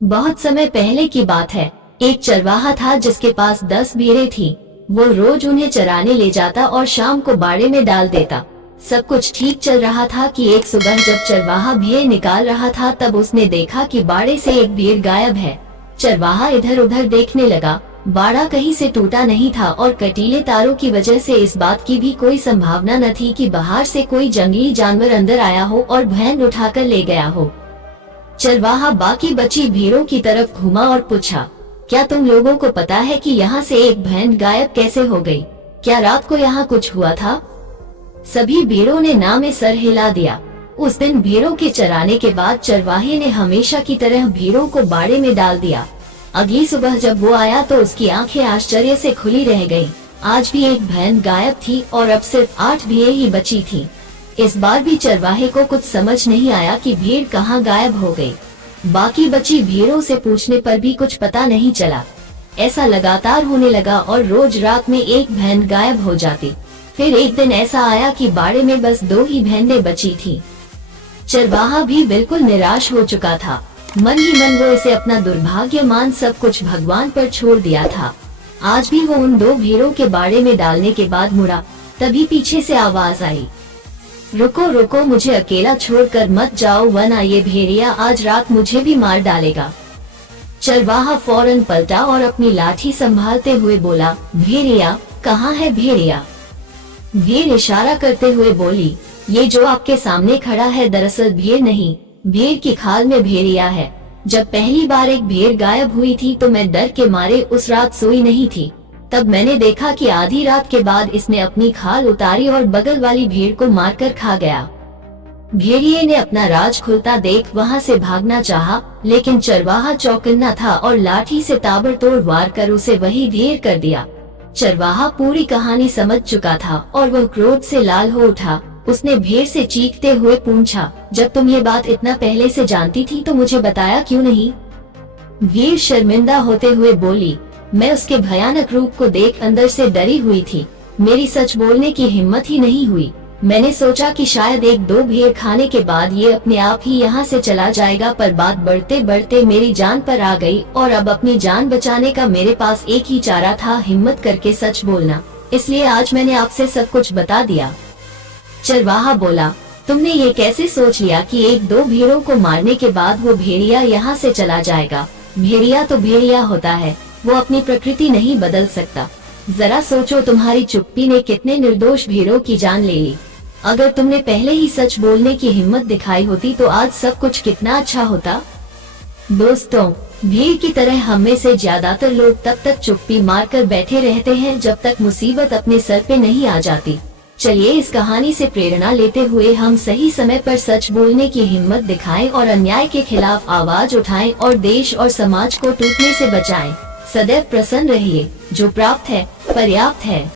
बहुत समय पहले की बात है। एक चरवाहा था जिसके पास 10 भेड़ें थी। वो रोज उन्हें चराने ले जाता और शाम को बाड़े में डाल देता। सब कुछ ठीक चल रहा था कि एक सुबह जब चरवाहा भेड़ निकाल रहा था तब उसने देखा कि बाड़े से एक भेड़ गायब है। चरवाहा इधर उधर देखने लगा। बाड़ा कहीं से टूटा नहीं था और कटीले तारों की वजह से इस बात की भी कोई संभावना न थी कि बाहर से कोई जंगली जानवर अंदर आया हो और भैन उठाकर ले गया हो। चरवाहा बाकी बची भेड़ों की तरफ घूमा और पूछा, क्या तुम लोगों को पता है कि यहाँ से एक भेड़ गायब कैसे हो गई? क्या रात को यहाँ कुछ हुआ था? सभी भेड़ों ने ना में सर हिला दिया। उस दिन भेड़ों के चराने के बाद चरवाहे ने हमेशा की तरह भेड़ों को बाड़े में डाल दिया। अगली सुबह जब वो आया तो उसकी आंखें आश्चर्य से खुली रह गईं। आज भी एक भेड़ गायब थी और अब सिर्फ 8 भेड़ें ही बची थी। इस बार भी चरवाहे को कुछ समझ नहीं आया कि भेड़ कहाँ गायब हो गई। बाकी बची भेड़ों से पूछने पर भी कुछ पता नहीं चला। ऐसा लगातार होने लगा और रोज रात में एक भेड़ गायब हो जाती। फिर एक दिन ऐसा आया कि बाड़े में बस 2 ही भेड़ें बची थी। चरवाहा भी बिल्कुल निराश हो चुका था। मन ही मन वो इसे अपना दुर्भाग्य मान सब कुछ भगवान पर छोड़ दिया था। आज भी वो उन 2 भेड़ों के बाड़े में डालने के बाद मुड़ा, तभी पीछे से आवाज आई, रुको रुको, मुझे अकेला छोड़कर मत जाओ वरना ये भेड़िया आज रात मुझे भी मार डालेगा। चरवाहा फौरन पलटा और अपनी लाठी संभालते हुए बोला, भेड़िया कहाँ है भेड़िया? भेड़ इशारा करते हुए बोली, ये जो आपके सामने खड़ा है दरअसल भेड़ नहीं, भेड़ की खाल में भेड़िया है। जब पहली बार एक भेड़ गायब हुई थी तो मैं डर के मारे उस रात सोई नहीं थी। तब मैंने देखा कि आधी रात के बाद इसने अपनी खाल उतारी और बगल वाली भेड़ को मारकर खा गया। भेड़िए ने अपना राज खुलता देख वहां से भागना चाहा, लेकिन चरवाहा चौकन्ना था और लाठी से ताबड़तोड़ वार कर उसे वही ढेर कर दिया। चरवाहा पूरी कहानी समझ चुका था और वह क्रोध से लाल हो उठा। उसने भेड़ से चीखते हुए पूछा, जब तुम ये बात इतना पहले से जानती थी तो मुझे बताया क्यों नहीं? भेड़ शर्मिंदा होते हुए बोली, मैं उसके भयानक रूप को देख अंदर से डरी हुई थी। मेरी सच बोलने की हिम्मत ही नहीं हुई। मैंने सोचा कि शायद 1-2 भेड़ खाने के बाद ये अपने आप ही यहाँ से चला जाएगा, पर बात बढ़ते बढ़ते मेरी जान पर आ गई और अब अपनी जान बचाने का मेरे पास एक ही चारा था, हिम्मत करके सच बोलना। इसलिए आज मैंने आपसे सब कुछ बता दिया। चरवाहा बोला, तुमने ये कैसे सोच लिया कि 1-2 भेड़ों को मारने के बाद वो भेड़िया यहाँ से चला जाएगा? भेड़िया तो भेड़िया होता है, वो अपनी प्रकृति नहीं बदल सकता। जरा सोचो, तुम्हारी चुप्पी ने कितने निर्दोष भेड़ों की जान ले ली। अगर तुमने पहले ही सच बोलने की हिम्मत दिखाई होती तो आज सब कुछ कितना अच्छा होता। दोस्तों, भीड़ की तरह हम में से ज्यादातर लोग तब तक चुप्पी मारकर बैठे रहते हैं जब तक मुसीबत अपने सर पे नहीं आ जाती। चलिए इस कहानी से प्रेरणा लेते हुए हम सही समय पर सच बोलने की हिम्मत दिखाएं और अन्याय के खिलाफ आवाज उठाएं और देश और समाज को टूटने से बचाएं। सदैव प्रसन्न रहिए, जो प्राप्त है पर्याप्त है।